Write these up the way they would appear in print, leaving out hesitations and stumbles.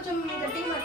కొంచెం గట్టిగా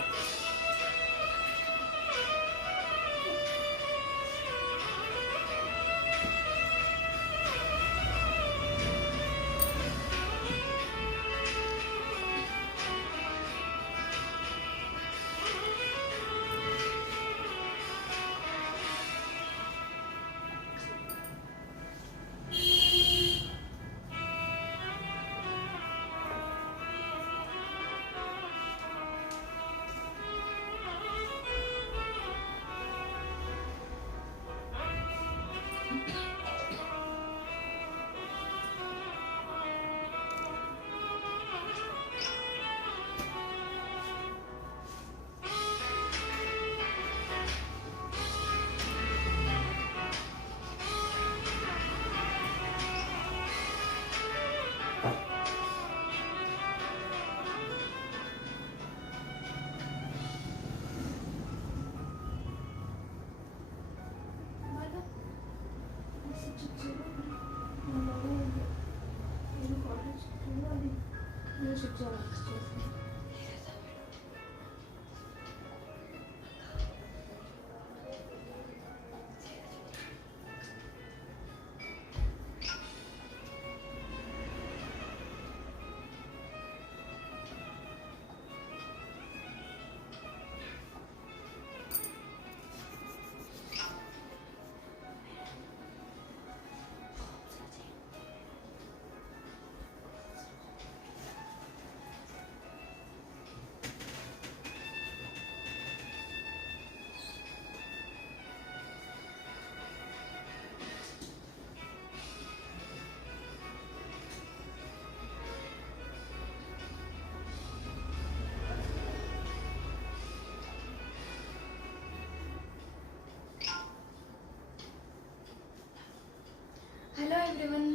hello everyone,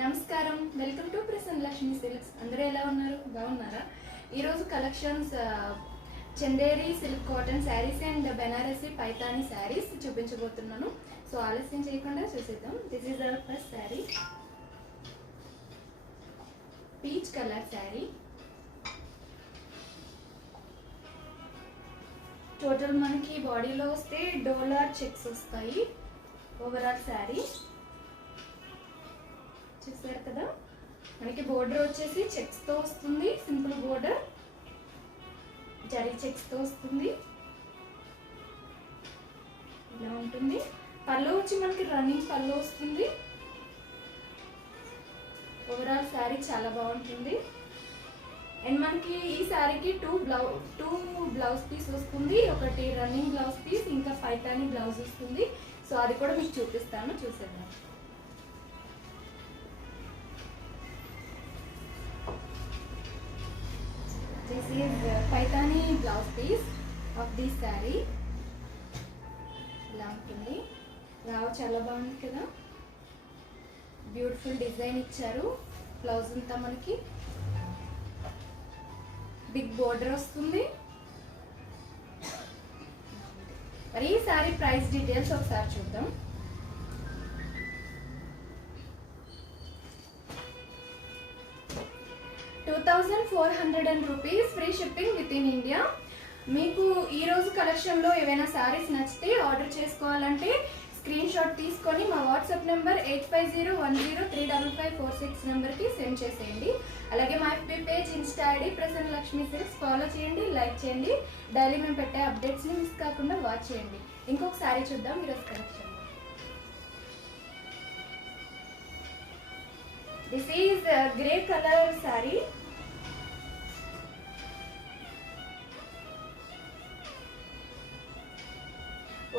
నమస్కారం. Welcome to Prasanna Lakshmi silks. అందరూ ఎలా ఉన్నారు? బాగున్నారా? ఈరోజు collections Chanderi silk cotton saris and Banarasi Paithani saris చూపించబోతున్నాను. సో ఆలస్యం చేయకుండా చూసేద్దాం. This is our first sari, peach colour sari. Total మనకి బాడీలో వస్తే డోలార్ చెక్స్ వస్తాయి. ఓవరాల్ శారీ చూసారు కదా. మనకి బోర్డర్ వచ్చేసి చెక్స్ తో వస్తుంది. సింపుల్ బోర్డర్ జరీ చెక్స్ తో వస్తుంది. ఇలా ఉంటుంది. పళ్ళు వచ్చి మనకి రన్నింగ్ పళ్ళు వస్తుంది. ఓవరాల్ శారీ చాలా బాగుంటుంది. అండ్ మనకి ఈ శారీకి టూ బ్లౌజ్ పీస్ వస్తుంది. ఒకటి రన్నింగ్ బ్లౌజ్ పీస్, ఇంకా పైతానీ బ్లౌజ్ వస్తుంది. సో అది కూడా మీకు చూపిస్తాను, చూసేద్దాం. This is Paithani blouse piece of this sari. ఇలా ఉంటుంది. రావు చాలా బాగుంది కదా. బ్యూటిఫుల్ డిజైన్ ఇచ్చారు. బ్లౌజ్ అంతా మనకి బిగ్ బోర్డర్ వస్తుంది. మరి ఈ శారీ ప్రైస్ డీటెయిల్స్ ఒకసారి చూద్దాం. ₹2,400 free shipping within India. మీకు ఈరోజు కలెక్షన్లో ఏవైనా శారీస్ నచ్చితే ఆర్డర్ చేసుకోవాలంటే స్క్రీన్ షాట్ తీసుకొని మా వాట్సాప్ నెంబర్ 8501035546 నెంబర్కి సెండ్ చేసేయండి. అలాగే మా FB page, Insta ID Prasanna Lakshmi silks follow చేయండి, లైక్ చేయండి. డైలీ మేము పెట్టే అప్డేట్స్ని మిస్ కాకుండా వాచ్ చేయండి. ఇంకొక శారీ చూద్దాం ఈరోజు collection. This is grey colour sari.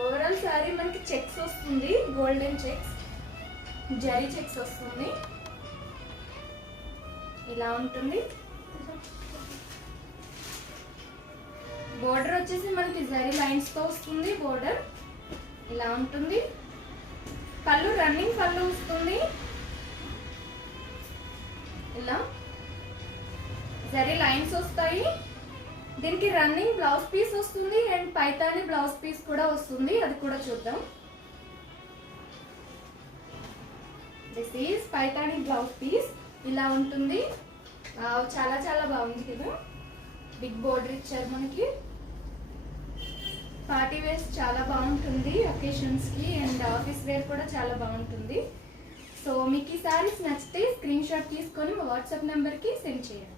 Overall sari మనకి చెక్స్ వస్తుంది. గోల్డెన్ చెక్స్, జరీ చెక్స్ వస్తుంది. ఇలా ఉంటుంది. బోర్డర్ వచ్చేసి మనకి జరీ లైన్స్ తో వస్తుంది. బోర్డర్ ఇలా ఉంటుంది. పళ్ళు రన్నింగ్ పళ్ళు వస్తుంది. ఇలా జరీ లైన్స్ వస్తాయి. దీనికి రన్నింగ్ బ్లౌజ్ పీస్ వస్తుంది అండ్ పైతానీ బ్లౌజ్ పీస్ కూడా వస్తుంది. అది కూడా చూద్దాం. This is Paithani blouse piece. ఇలా ఉంటుంది. చాలా చాలా బాగుంది కదా. బిగ్ బోర్డర్ ఇచ్చారు మనకి. పార్టీ వేర్స్ చాలా బాగుంటుంది అకేషన్స్ కి, అండ్ ఆఫీస్ వేర్ కూడా చాలా బాగుంటుంది. సో మీకు ఈ సారీస్ నచ్చితే స్క్రీన్ షాట్ తీసుకొని మా వాట్సాప్ నెంబర్ కి సెండ్ చేయండి.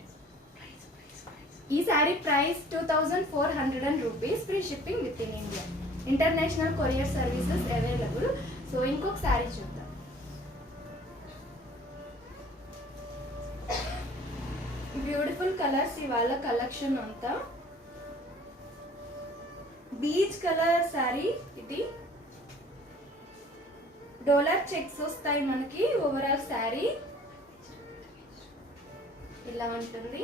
ఈ sari price 2400 rupees, free shipping within India, international courier services available. So ఇంకొక సారీ చూద్దాం. బ్యూటిఫుల్ కలర్స్ ఇవాళ కలెక్షన్ అంతా. బీచ్ కలర్ సారీ ఇది. డోలర్ చెక్స్ వస్తాయి మనకి. ఓవరాల్ సారీ ఇలా ఉంటుంది.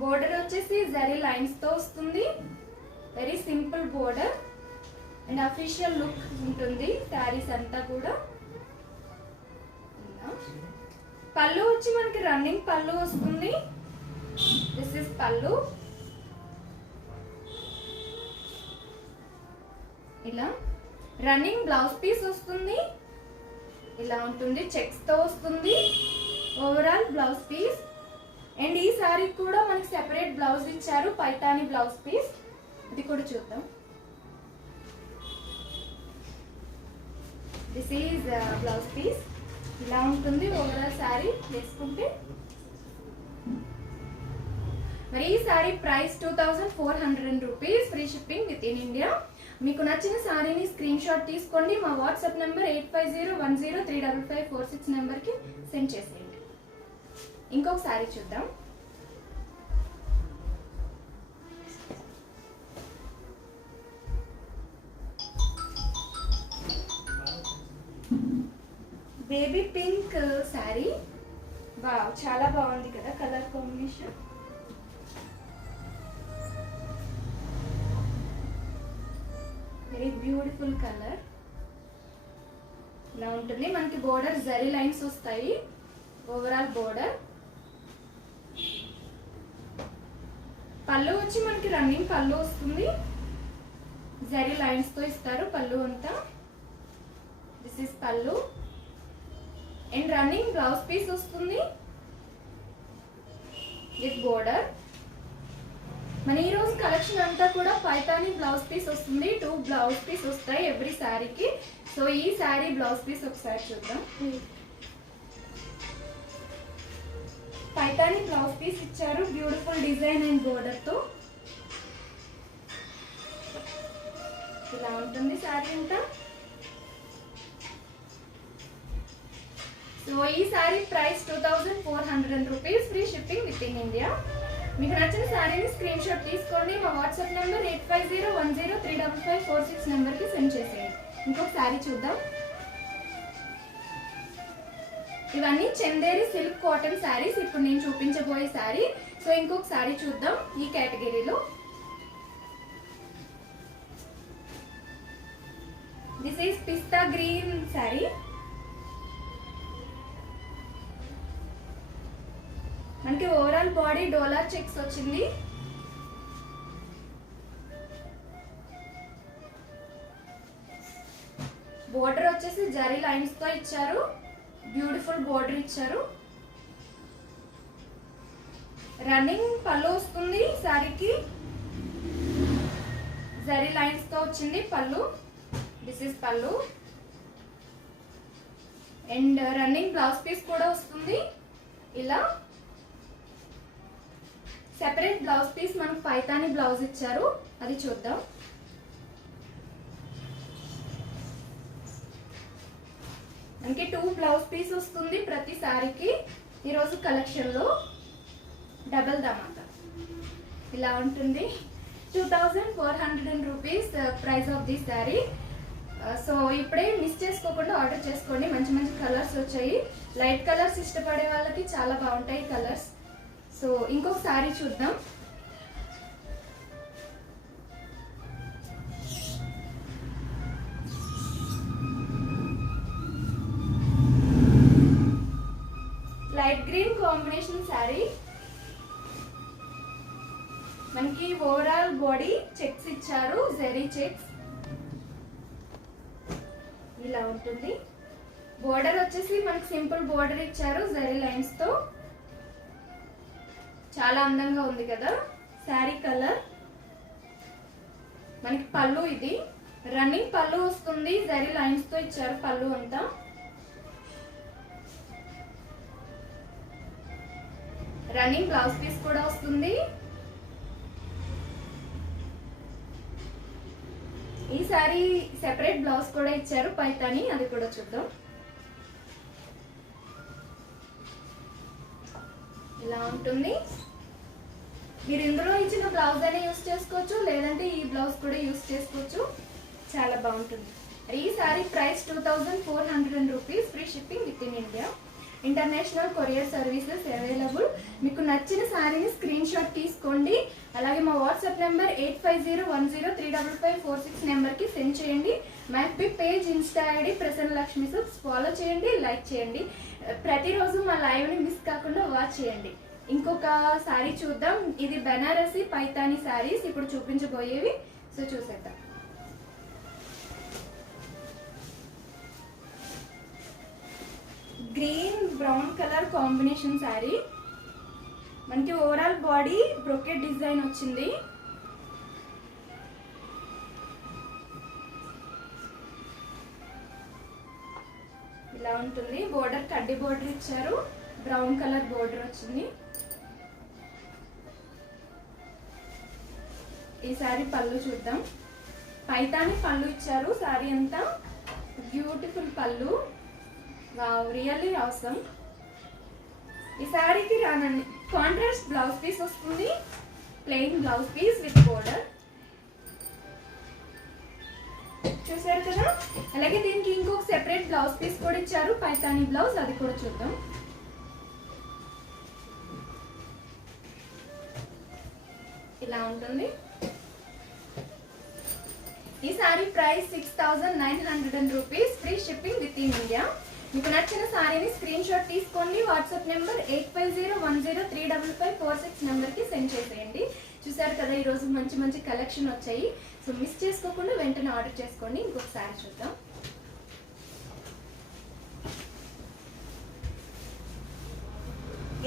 బోర్డర్ వచ్చేసి జరీ లైన్స్ తో వస్తుంది. Very simple border and official look ఉంటుంది సారీస్ అంతా కూడా. పళ్ళు వచ్చి మనకి రన్నింగ్ పళ్ళు వస్తుంది. దిస్ ఇస్ పళ్ళు. ఇలా రన్నింగ్ బ్లౌజ్ పీస్ వస్తుంది. ఇలా ఉంటుంది, చెక్స్ తో వస్తుంది ఓవరాల్ బ్లౌజ్ పీస్. అండ్ ఈ సారీ కూడా మనకి సెపరేట్ బ్లౌజ్ ఇచ్చారు, పైతాని బ్లౌజ్ పీస్. ఇది కూడా చూద్దాం. This is blouse piece. ఇలా ఉంటుంది ఓవరాల్ సారీ వేసుకుంటే. మరి ఈ sari price 2400 rupees, free shipping within India. మీకు నచ్చిన సారీని స్క్రీన్ షాట్ తీసుకోండి. మా వాట్సాప్ నెంబర్ 8501035546 నెంబర్కి సెండ్ చేసేయండి. ఇంకొక సారీ చూద్దాం. Baby pink sorry. వావ్, చాలా బాగుంది కదా colour combination. Very beautiful colour. ఇలా ఉంటుంది మనకి. బోర్డర్ జరీ లైన్స్ వస్తాయి ఓవరాల్ బోర్డర్. పళ్ళు వచ్చి మనకి రన్నింగ్ పళ్ళు వస్తుంది. జరీ లైన్స్ తో ఇస్తారు పళ్ళు అంతా. దిస్ ఇస్ పళ్ళు. అండ్ రన్నింగ్ బ్లౌజ్ పీస్ వస్తుంది విత్ బోర్డర్. మన ఈ రోజు కలెక్షన్ అంతా కూడా పైతాని బ్లౌజ్ పీస్ వస్తుంది. 2 బ్లౌజ్ పీస్ వస్తాయి ఎవ్రీ శారీకి. సో ఈ శారీ బ్లౌజ్ పీస్ ఒకసారి చూద్దాం. పైతాని బ్లౌజ్ పీస్ ఇచ్చారు, బ్యూటిఫుల్ డిజైన్ అండ్ బోర్డర్ తో. ఇలా ఉంటుంది శారీ అంతా. సో ఈ sari price 2400 rupees, free shipping within India. మీకు నచ్చిన శారీని స్క్రీన్ షాట్ తీసుకోండి. మా వాట్సాప్ నెంబర్ 8501035546 నెంబర్కి సెండ్ చేసేయండి. ఇంకొక శారీ చూద్దాం. ఇవన్నీ చందేరి సిల్క్ కాటన్ శారీస్. ఇప్పుడు నేను చూపించబోయే శారీ. సో ఇంకొక శారీ చూద్దాం ఈ కేటగిరీలో. This is pista green sari. మనకి ఓవరాల్ బాడీ డోలార్ చెక్స్ వచ్చింది. బోర్డర్ వచ్చేసి జరీ లైన్స్ తో ఇచ్చారు. బ్యూటిఫుల్ బోర్డర్ ఇచ్చారు. రన్నింగ్ పళ్ళు వస్తుంది శారీకి. జరీ లైన్స్ తో వచ్చింది పళ్ళు. దిస్ ఇస్ పళ్ళు. అండ్ రన్నింగ్ బ్లౌజ్ పీస్ కూడా వస్తుంది. ఇలా సెపరేట్ బ్లౌజ్ పీస్ మనకు పైతాని బ్లౌజ్ ఇచ్చారు, అది చూద్దాం. మనకి 2 బ్లౌజ్ పీస్ వస్తుంది ప్రతి సారీకి. ఈరోజు కలెక్షన్ లో డబల్ ధమాకా ఇలా ఉంటుంది. 2400 rupees price of this sorry. So ఇప్పుడే మిస్ చేసుకోకుండా ఆర్డర్ చేసుకోండి. మంచి మంచి కలర్స్ వచ్చాయి. లైట్ కలర్స్ ఇష్టపడే వాళ్ళకి చాలా బాగుంటాయి కలర్స్. సో ఇంకొక సారీ చూద్దాం. Light green combination sorry. మనకి ఓవరాల్ బాడీ చెక్స్ ఇచ్చారు, జెరీ చెక్స్. ఇలా ఉంటుంది. బోర్డర్ వచ్చేసి మనకి సింపుల్ బోర్డర్ ఇచ్చారు జెరీ లైన్స్ తో. చాలా అందంగా ఉంది కదా శారీ కలర్. మనకి పళ్ళు ఇది రన్నింగ్ పళ్ళు వస్తుంది, జరీ లైన్స్ తో ఇచ్చారు పళ్ళు అంతా. రన్నింగ్ బ్లౌజ్ పీస్ కూడా వస్తుంది. ఈ సారీ సెపరేట్ బ్లౌజ్ కూడా ఇచ్చారు పైతాని, అది కూడా చూద్దాం. ఇలా ఉంటుంది. మీరు ఇందులో ఇచ్చిన బ్లౌజ్ అయినా యూస్ చేసుకోవచ్చు, లేదంటే ఈ బ్లౌజ్ కూడా యూస్ చేసుకోవచ్చు. చాలా బాగుంటుంది. ఈ sari price 2400 rupees, free shipping within India. International courier services available. మీకు నచ్చిన శారీని స్క్రీన్ షాట్ తీసుకోండి. అలాగే మా వాట్సాప్ నెంబర్ 8501035546 నెంబర్కి సెండ్ చేయండి. మా FB page, Insta ID Prasanna Lakshmi silks follow చేయండి, లైక్ చేయండి. ప్రతిరోజు మా లైవ్ని మిస్ కాకుండా వాచ్ చేయండి. ఇంకొక శారీ చూద్దాం. ఇది బెనారసి పైతాని శారీస్ ఇప్పుడు చూపించబోయేవి. సో చూసేద్దాం. Green brown colour combination sari. మనకి ఓవరాల్ బాడీ బ్రోకెట్ డిజైన్ వచ్చింది. ఇలా ఉంటుంది. బోర్డర్ కడ్డీ బోర్డర్ ఇచ్చారు, బ్రౌన్ కలర్ బోర్డర్ వచ్చింది. ఈ శారీ పళ్ళు చూద్దాం. పైతాని పళ్ళు ఇచ్చారు శారీ అంతా. బ్యూటిఫుల్ పళ్ళు, వావ్, రియల్లీ అవసరం. ఈ శారీకి రానండి కాంట్రాస్ట్ బ్లౌజ్ పీస్ వస్తుంది, plain blouse piece with border. చూసారు కదా. అలాగే దీనికి ఇంకొక సెపరేట్ బ్లౌజ్ పీస్ కూడా ఇచ్చారు పైతాని బ్లౌజ్, అది కూడా చూద్దాం. ఇలా ఉంటుంది. ఈ sari price 6900 rupees, free shipping within India. మీకు నచ్చిన సారీని స్క్రీన్ షాట్ తీసుకోండి. వాట్సాప్ నెంబర్ 8501035546 నెంబర్కి సెండ్ చేసేయండి. చూసారు కదా, ఈరోజు మంచి మంచి కలెక్షన్ వచ్చాయి. సో మిస్ చేసుకోకుండా వెంటనే ఆర్డర్ చేసుకోండి. ఇంకొక సారీ చూద్దాం.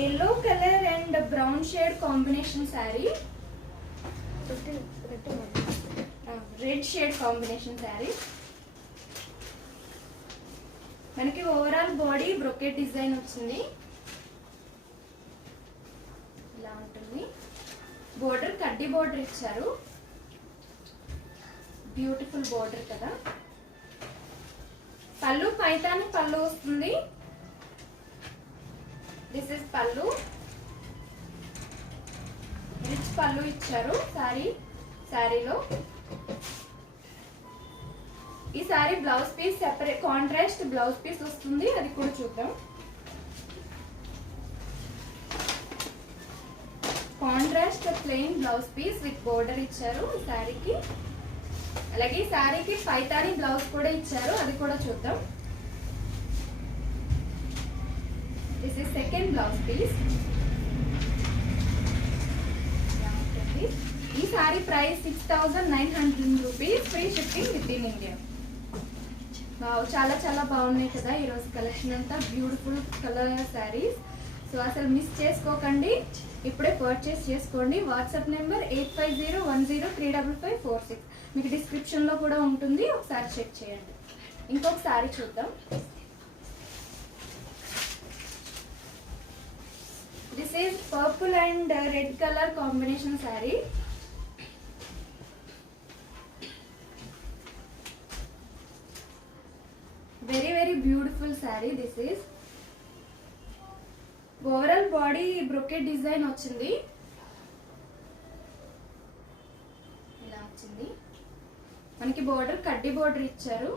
Yellow colour and brown shade combination sari, red shade combination sari. మనకి ఓవరాల్ బాడీ బ్రోకెట్ డిజైన్ వచ్చింది. ఇలా ఉంటుంది. బోర్డర్ కడ్డీ బోర్డర్ ఇచ్చారు, బ్యూటిఫుల్ బోర్డర్ కదా. పళ్ళు పైతాని పళ్ళు వస్తుంది. దిస్ ఇస్ పళ్ళు, రిచ్ పళ్ళు ఇచ్చారు శారీలో. ఈ sari blouse piece separate contrast blouse piece వస్తుంది, అది కూడా చూద్దాం. Contrast plain blouse piece with border ఇచ్చారు ఈ సారీకి. అలాగే ఈ సారీకి పైతాని బ్లౌజ్ కూడా ఇచ్చారు, అది కూడా చూద్దాం. This is second blouse piece. ఈ sari price 6900 rupees, free shipping within India. చాలా చాలా బాగున్నాయి కదా ఈరోజు కలెక్షన్ అంతా. Beautiful colour saris. సో అసలు మిస్ చేసుకోకండి, ఇప్పుడే పర్చేస్ చేసుకోండి. వాట్సాప్ నెంబర్ 8501035546 మీకు డిస్క్రిప్షన్లో కూడా ఉంటుంది, ఒకసారి చెక్ చేయండి. ఇంకొక శారీ చూద్దాం. This is purple and red colour combination sari. Very very beautiful sari. This is overall body brocade design వచ్చింది. ఇలా వచ్చింది. మనకి బోర్డర్ కడ్డీ బోర్డర్ ఇచ్చారు.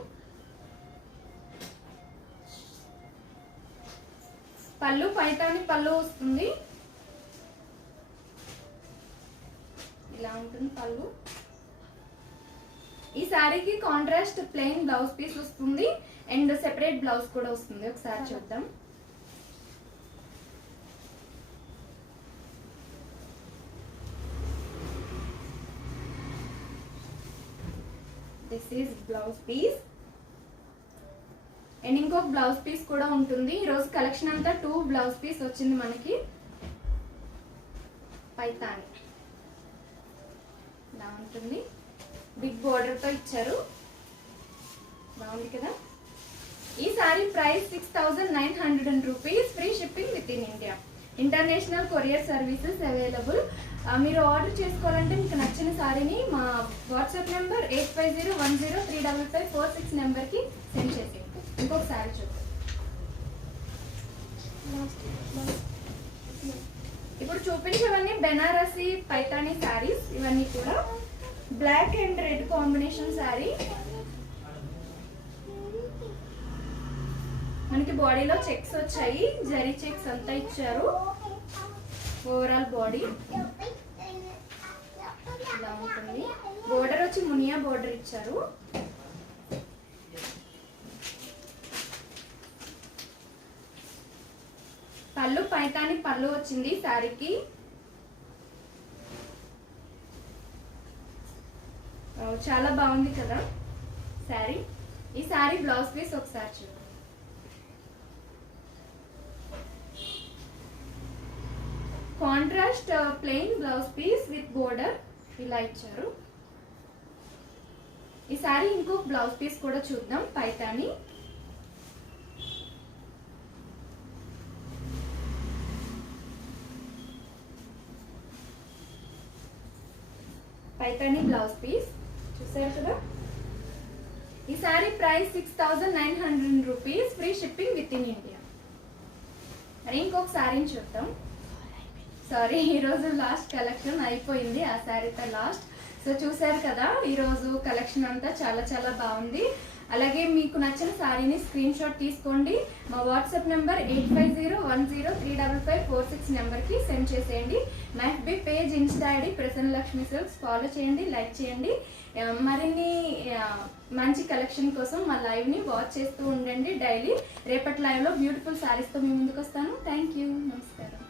పళ్ళు పైతాని పళ్ళు వస్తుంది. ఇలా ఉంటుంది పళ్ళు. ఈ శారీకి కాంట్రాస్ట్ ప్లెయిన్ బ్లౌజ్ పీస్ వస్తుంది అండ్ సెపరేట్ బ్లౌజ్ కూడా వస్తుంది. ఒకసారి చూద్దాం. This is blouse piece and ఇంకొక బ్లౌజ్ పీస్ కూడా ఉంటుంది. ఈరోజు కలెక్షన్ అంతా 2 బ్లౌజ్ పీస్ వచ్చింది మనకి. పైతాని ఇలా ఉంటుంది. బిగ్ బోర్డర్తో ఇచ్చారు, బాగుంది కదా. ఈ sari price 6900 rupees. Free shipping within India. International courier services available. మీరు ఆర్డర్ చేసుకోవాలంటే మీకు నచ్చిన సారీని మా వాట్సాప్ నెంబర్ 8501035546 నెంబర్కి సెండ్ చేసేయండి. ఇంకొక సారీ చూద్దాం. ఇప్పుడు చూపించేవన్నీ బెనారసి పైతానీ శారీస్. ఇవన్నీ కూడా black and red combination sari. మనకి బాడీలో చెక్స్ వచ్చాయి, జరీ చెక్స్ అంతా ఇచ్చారు. ఓవరాల్ బాడీ ఇలా ఉంటుంది. బోర్డర్ వచ్చి మునియా బోర్డర్ ఇచ్చారు. పళ్ళు పైతాని పళ్ళు వచ్చింది శారీకి. చాలా బాగుంది కదా శారీ. ఈ శారీ బ్లౌజ్ పీస్ ఒకసారి చూడండి. Contrast plain blouse piece with border ఇలా ఇచ్చారు. ఈ శారీ ఇంకొక బ్లౌజ్ పీస్ కూడా చూద్దాం. పైతాని పైతాని బ్లౌజ్ పీస్ చూసారు కదా. ఈ sari price 6900 rupees. Free shipping within India. మరి ఇంకొక శారీని చూద్దాం. సారీ, ఈరోజు లాస్ట్ కలెక్షన్ అయిపోయింది. ఆ శారీతో లాస్ట్. సో చూసారు కదా, ఈరోజు కలెక్షన్ అంతా చాలా చాలా బాగుంది. అలాగే మీకు నచ్చిన శారీని స్క్రీన్ షాట్ తీసుకోండి. మా వాట్సాప్ నెంబర్ 8501035546 నెంబర్కి సెండ్ చేసేయండి. మా FB page Insta ID Prasanna Lakshmi silks follow చేయండి, లైక్ చేయండి. మరిన్ని మంచి కలెక్షన్ కోసం మా లైవ్ని వాచ్ చేస్తూ ఉండండి డైలీ. రేపటి లైవ్లో బ్యూటిఫుల్ శారీస్తో మీ ముందుకు వస్తాను. Thank you. నమస్కారం.